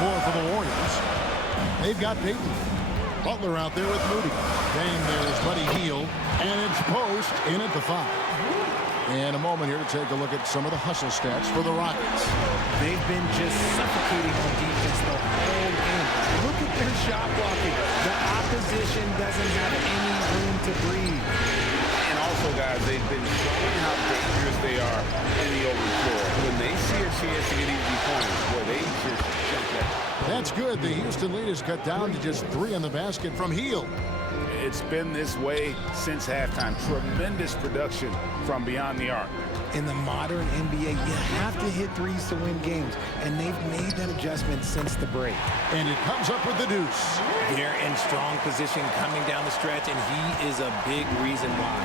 floor for the Warriors. They've got Payton. Butler out there with Moody. Dame there is Buddy Hield. And it's Post in at the 5. And a moment here to take a look at some of the hustle stats for the Rockets. They've been just suffocating on defense the whole game. Look at their shot blocking. The opposition doesn't have any room to breathe. And also, guys, they've been showing how dangerous they are in the open floor. When they see a chance to get easy points, boy, they just jump at it. That's good. The Houston lead is cut down to just 3 in the basket from Hield. It's been this way since halftime. Tremendous production from beyond the arc. In the modern NBA, you have to hit threes to win games, and they've made that adjustment since the break. And it comes up with the deuce. They're in strong position coming down the stretch, and he is a big reason why.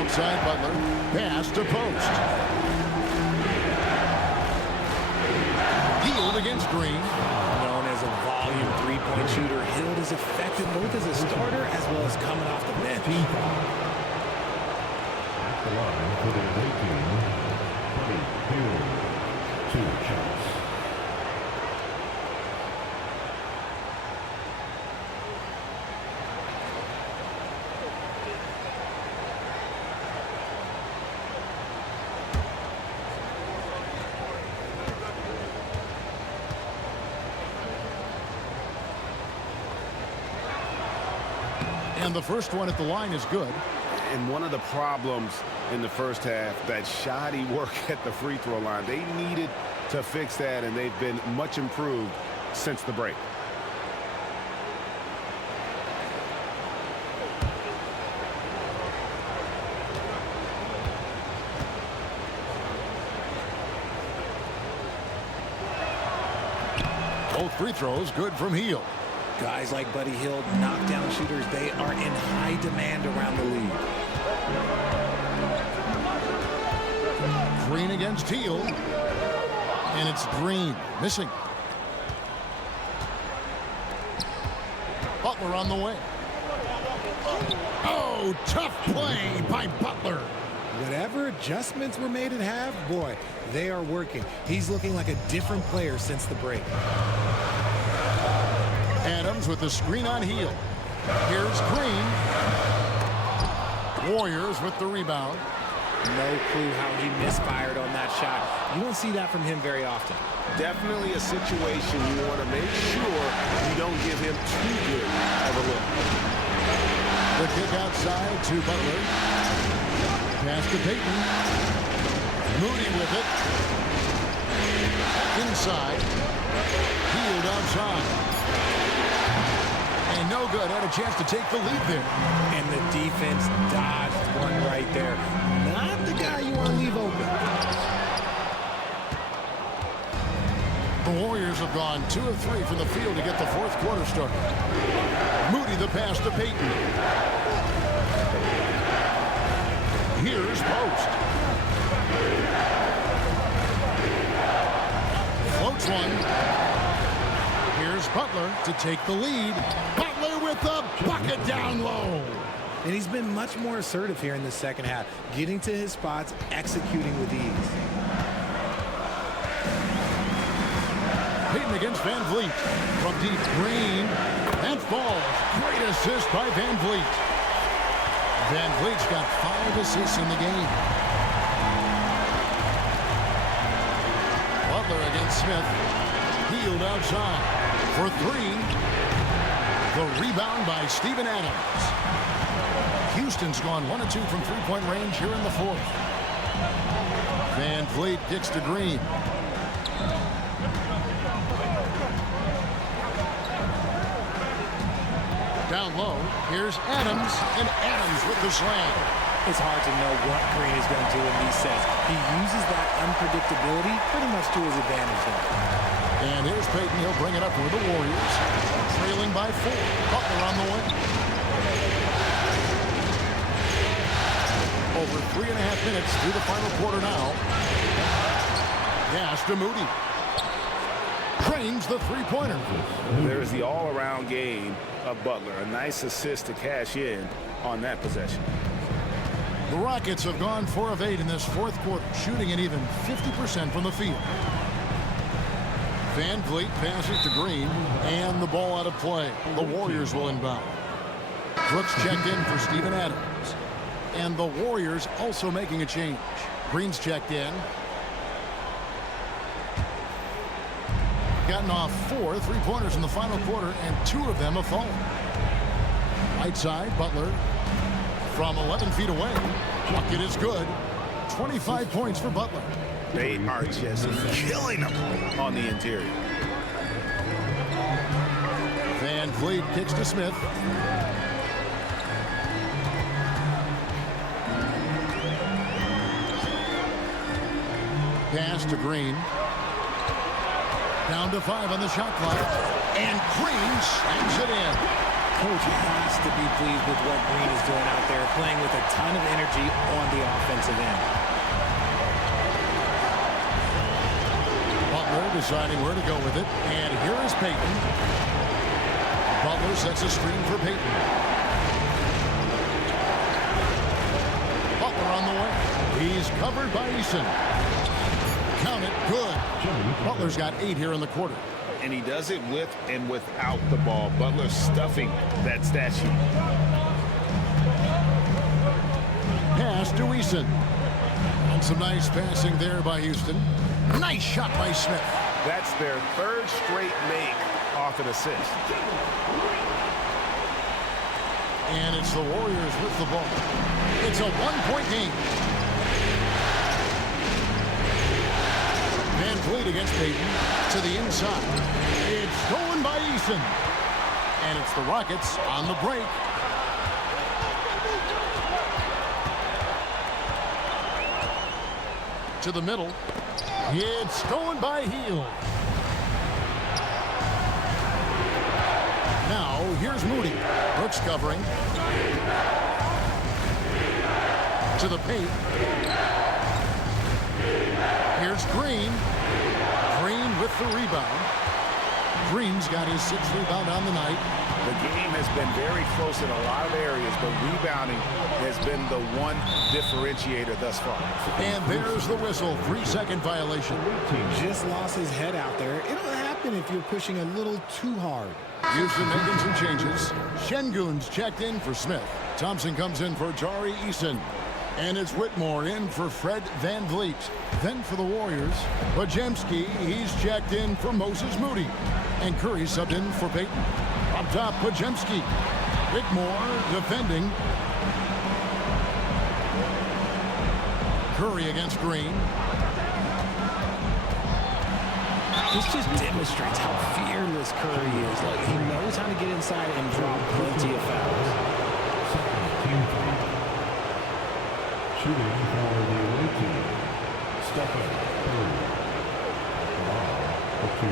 Outside Butler, pass to Post. Hield against Green. Known as a volume three-point shooter, Hield is effective both as a starter as well as coming off the bench. At the line for the away team, Buddy Hield, 2 shots. And the first one at the line is good. And one of the problems in the first half, that shoddy work at the free throw line. They needed to fix that, and they've been much improved since the break. Both free throws good from Hield. Guys like Buddy Hield, knockdown shooters, they are in high demand around the league. Green against Hield. And it's Green missing. Butler on the way. Oh, tough play by Butler. Whatever adjustments were made at half, boy, they are working. He's looking like a different player since the break. Adams with the screen on Hield. Here's Green. Warriors with the rebound. No clue how he misfired on that shot. You don't see that from him very often. Definitely a situation you want to make sure you don't give him too good of a look. The kick outside to Butler. Pass to Payton. Moody with it. Inside. Hield outside. And no good. Had a chance to take the lead there. And the defense dodged one right there. Not the guy you want to leave open. The Warriors have gone 2 of 3 from the field to get the fourth quarter started. Moody the pass to Payton. Here's Post. Floats one. Here's Butler to take the lead. Butler with the bucket down low. And he's been much more assertive here in the second half, getting to his spots, executing with ease. Payton against Van Vliet. From deep, Green. And falls. Great assist by Van Vliet. Van Vliet's got 5 assists in the game. Butler against Smith. Hield outside for 3. The rebound by Steven Adams. Houston's gone 1 of 2 from three-point range here in the fourth. Van Vliet kicks to Green. Down low, here's Adams, and Adams with the slam. It's hard to know what Green is going to do in these sets. He uses that unpredictability pretty much to his advantage there. And here's Payton. He'll bring it up for the Warriors. Trailing by 4. Butler on the way. Over 3.5 minutes through the final quarter now. Pass to Moody. Trains the three-pointer. There's the all-around game of Butler. A nice assist to cash in on that possession. The Rockets have gone 4 of 8 in this fourth quarter, shooting an even 50% from the field. Van Vliet passes to Green, and the ball out of play. The Warriors will inbound. Brooks checked in for Steven Adams. And the Warriors also making a change. Green's checked in. Gotten off 4 3-pointers in the final quarter, and 2 of them have fallen. Right side, Butler. From 11 feet away. Bucket is good. 25 points for Butler. They are just killing them on the interior. Van Vliet kicks to Smith. Pass to Green. Down to 5 on the shot clock. And Green slams it in. Coach has to be pleased with what Green is doing out there, playing with a ton of energy on the offensive end. Butler deciding where to go with it. And here is Payton. Butler sets a screen for Payton. Butler on the way. He's covered by Eason. Count it, good. Butler's got 8 here in the quarter. And he does it with and without the ball. Butler stuffing that stat sheet. Pass to Eason. And some nice passing there by Houston. Nice shot by Smith. That's their 3rd straight make off an assist. And it's the Warriors with the ball. It's a 1-point game. Van Vliet against Payton to the inside. It's stolen by Eason. And it's the Rockets on the break. To the middle. It's stolen by Hield. Now, here's Moody. Brooks covering. To the paint. Here's Green. Green with the rebound. Green's got his 6th rebound on the night. The game has been very close in a lot of areas, but rebounding has been the one differentiator thus far. And there's the whistle. 3-second violation. Just lost his head out there. It'll happen if you're pushing a little too hard. Houston making some changes. Şengün's checked in for Smith. Thompson comes in for Tari Eason. And it's Whitmore in for Fred Van Vliet. Then for the Warriors, Podziemski, he's checked in for Moses Moody. And Curry subbed in for Payton. Up top, Podziemski. Whitmore defending. Curry against Green. This just demonstrates how fearless Curry is. Like, he knows how to get inside and drop plenty of fouls. Shooting for the away team. Stephen Curry. For 2.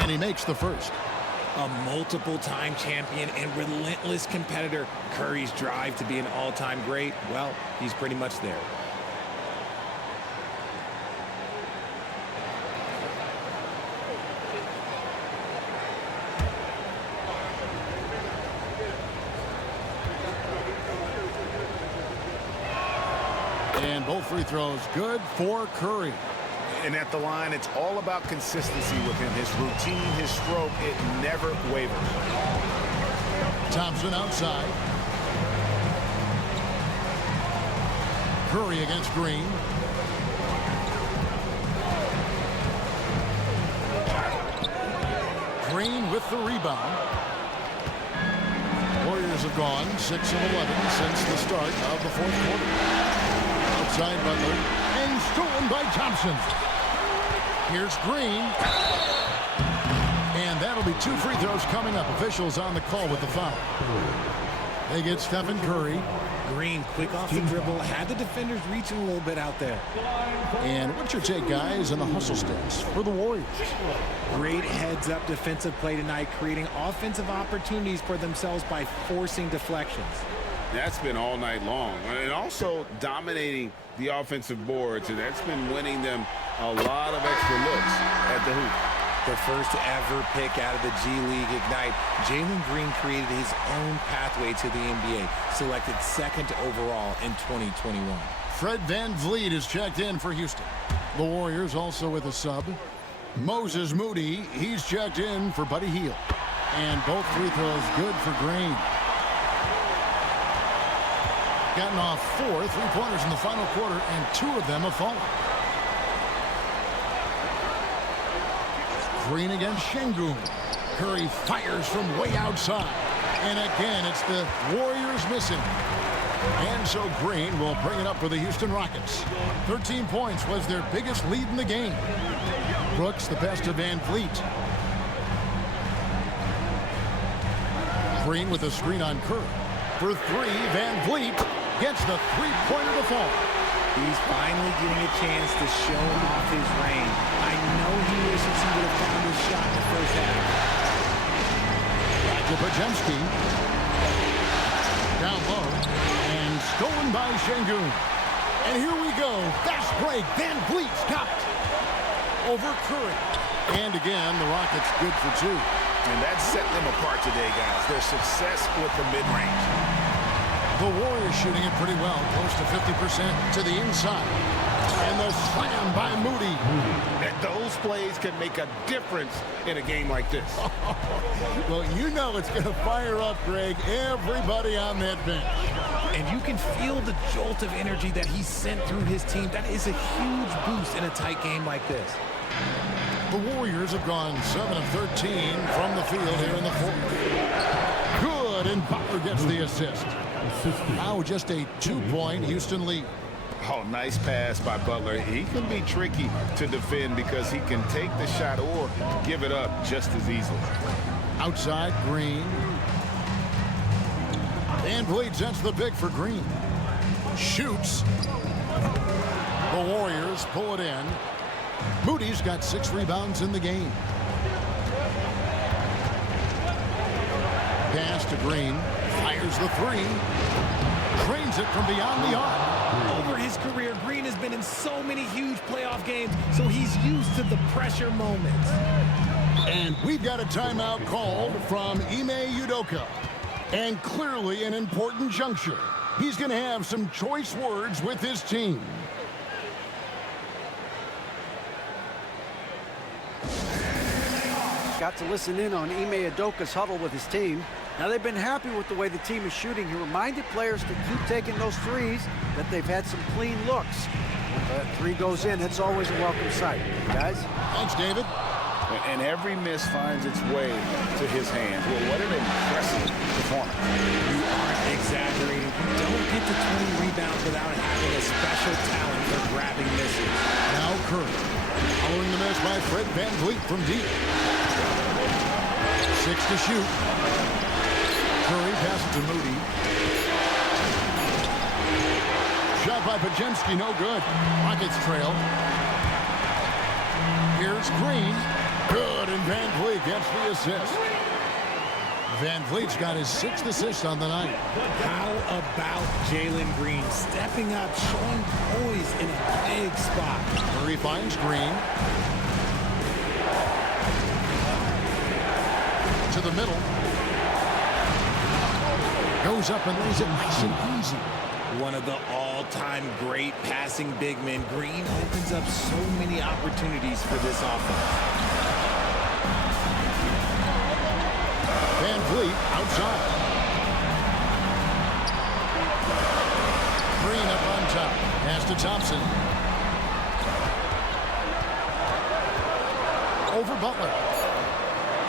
And he makes the first. A multiple-time champion and relentless competitor. Curry's drive to be an all-time great, well, he's pretty much there. And both free throws good for Curry. And at the line, it's all about consistency with him. His routine, his stroke, it never wavers. Thompson outside. Curry against Green. Green with the rebound. Warriors have gone 6 of 11 since the start of the fourth quarter. Outside Butler. And stolen by Thompson. Here's Green. And that'll be 2 free throws coming up. Officials on the call with the foul. They get Stephen Curry. Green, quick off the dribble, had the defenders reaching a little bit out there. And what's your take, guys, on the hustle stats for the Warriors? Great heads-up defensive play tonight, creating offensive opportunities for themselves by forcing deflections. That's been all night long. And also dominating the offensive boards, and that's been winning them a lot of extra looks at the hoop. The first ever pick out of the G League Ignite, Jalen Green created his own pathway to the NBA, selected second overall in 2021. Fred VanVleet is checked in for Houston. The Warriors also with a sub. Moses Moody, he's checked in for Buddy Hield. And both free throws good for Green. Gotten off 4 3-pointers in the final quarter, and 2 of them have fallen. Green against Şengün. Curry fires from way outside. And again, it's the Warriors missing. And so Green will bring it up for the Houston Rockets. 13 points was their biggest lead in the game. Brooks, the best of VanVleet. Green with a screen on Curry. For 3, VanVleet gets the three-pointer to fall. He's finally getting a chance to show off his range. I know he wishes he would have found his shot in the first half. Back to Podziemski. Down low. And stolen by Şengün. And here we go. Fast break. VanVleet's got it. Over Curry. And again, the Rockets good for 2. And that's setting them apart today, guys. Their success with the mid-range. The Warriors shooting it pretty well, close to 50% to the inside. And the slam by Moody. And those plays can make a difference in a game like this. Well, you know it's going to fire up, Greg, everybody on that bench. And you can feel the jolt of energy that he sent through his team. That is a huge boost in a tight game like this. The Warriors have gone 7 of 13 from the field here in the fourth. Good, and Butler gets the assist. Now just a 2-point Houston lead. Oh, nice pass by Butler. He can be tricky to defend because he can take the shot or give it up just as easily. Outside, Green. VanVleet sets the pick for Green. Shoots. The Warriors pull it in. Moody's got 6 rebounds in the game. Pass to Green. Fires the 3. Trains it from beyond the arc. Over his career, Green has been in so many huge playoff games, so he's used to the pressure moments. And we've got a timeout called from Ime Udoka. And clearly an important juncture. He's going to have some choice words with his team. Got to listen in on Ime Udoka's huddle with his team. Now they've been happy with the way the team is shooting. He reminded players to keep taking those threes, that they've had some clean looks. When that 3 goes in, it's always a welcome sight. Guys? Thanks, David. And every miss finds its way to his hands. Well, what an impressive performance. You aren't exaggerating. You don't get to 20 rebounds without having a special talent for grabbing misses. Now Curry. Following the miss by Fred VanVleet from deep. 6 to shoot. Curry passes to Moody. Shot by Podziemski, no good. Rockets trail. Here's Green. Good, and VanVleet gets the assist. VanVleet's got his 6th assist on the night. How about Jalen Green stepping up, showing poise in a big spot? Curry finds Green. To the middle. Goes up and lays it nice and easy. One of the all-time great passing big men. Green opens up so many opportunities for this offense. VanVleet outside. Green up on top. Pass to Thompson. Over Butler.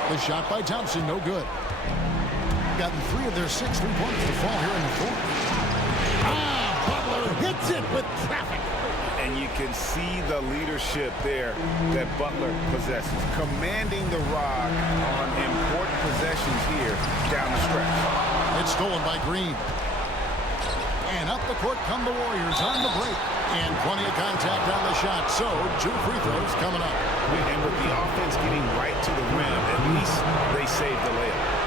The shot by Thompson, no good. Gotten 3 of their 6 3-pointers to fall here in the fourth. Butler hits it with traffic. And you can see the leadership there that Butler possesses, commanding the rock on important possessions here down the stretch. It's stolen by Green. And up the court come the Warriors on the break. And plenty of contact on the shot, so 2 free throws coming up. And with the offense getting right to the rim, at least they saved the layup.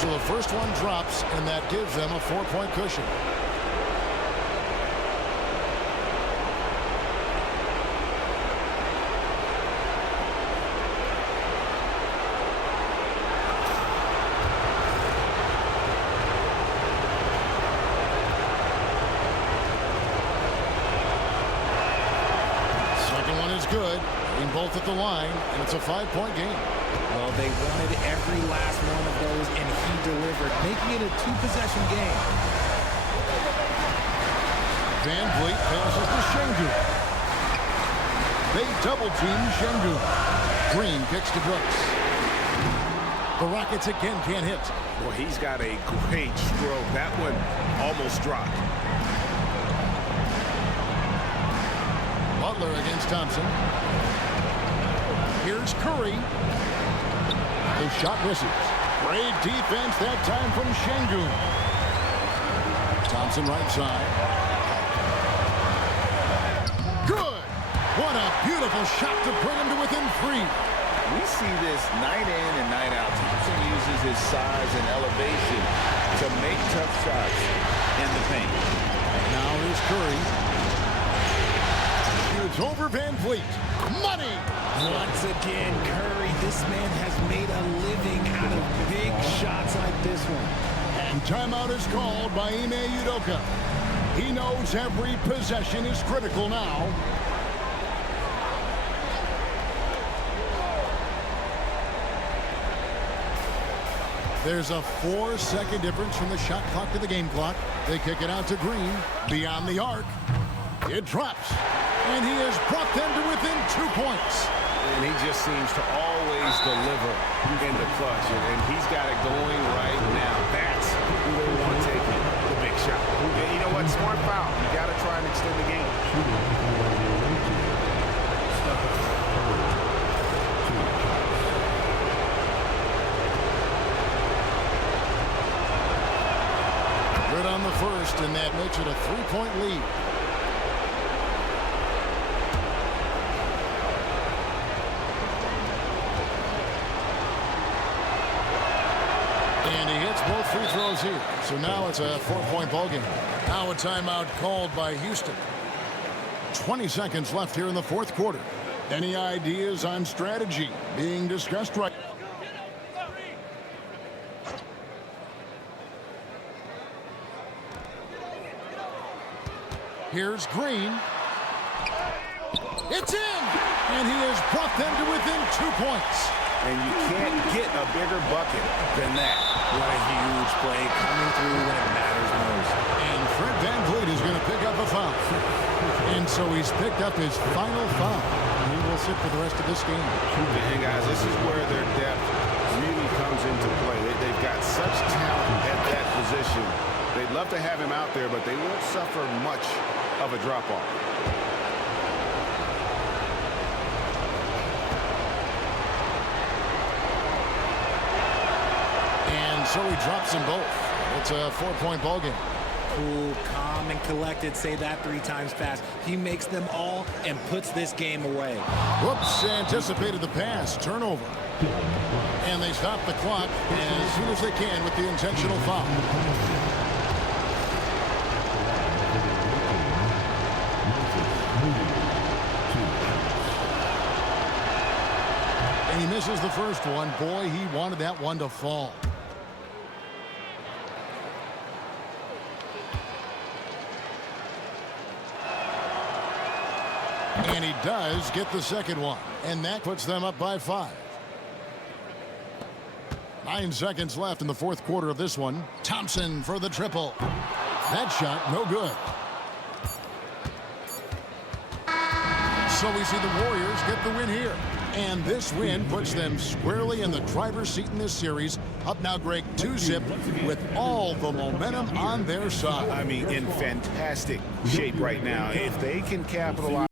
So the first one drops, and that gives them a 4-point cushion. Second one is good. Hitting both at the line, and it's a 5-point game. Well, they wanted every last one of those, and he delivered, making it a 2-possession game. Van Vliet passes to Şengün. They double-team Şengün. Green kicks to Brooks. The Rockets again can't hit. Well, he's got a great stroke. That one almost dropped. Butler against Thompson. Here's Curry. The shot misses. Great defense that time from Şengün. Thompson right side. Good. What a beautiful shot to bring him to within 3. We see this night in and night out. Thompson uses his size and elevation to make tough shots in the paint. Now here's Curry. Shoots over Van Vliet. Money. Once again, Curry, this man has made a living out of big shots like this one. And timeout is called by Ime Udoka. He knows every possession is critical now. There's a 4-second difference from the shot clock to the game clock. They kick it out to Green. Beyond the arc. It drops. And he has brought them to within 2 points. And he just seems to always deliver in the clutch. And he's got it going right now. That's who they want taking the big shot. And you know what? Smart foul. You got to try and extend the game. Good on the first, and that makes it a 3-point lead. And he hits both free throws here. So now it's a 4-point ball game. Now a timeout called by Houston. 20 seconds left here in the fourth quarter. Any ideas on strategy being discussed right now? Here's Green. It's in! And he has brought them to within 2 points. And you can't get a bigger bucket than that. What a huge play coming through when it matters most. And Fred Van Vliet is going to pick up a foul. And so he's picked up his final foul. He will sit for the rest of this game. And guys, this is where their depth really comes into play. They've got such talent at that position. They'd love to have him out there, but they won't suffer much of a drop-off. And so he drops them both. It's a 4-point ball game. Cool, calm, and collected. Say that 3 times fast. He makes them all and puts this game away. Whoops, anticipated the pass. Turnover. And they stop the clock as soon as they can with the intentional foul. And he misses the first one. Boy, he wanted that one to fall. And he does get the second one. And that puts them up by 5. 9 seconds left in the fourth quarter of this one. Thompson for the triple. That shot, no good. So we see the Warriors get the win here. And this win puts them squarely in the driver's seat in this series. Up now, Greg, 2-zip with all the momentum on their side. I mean, in fantastic shape right now. If they can capitalize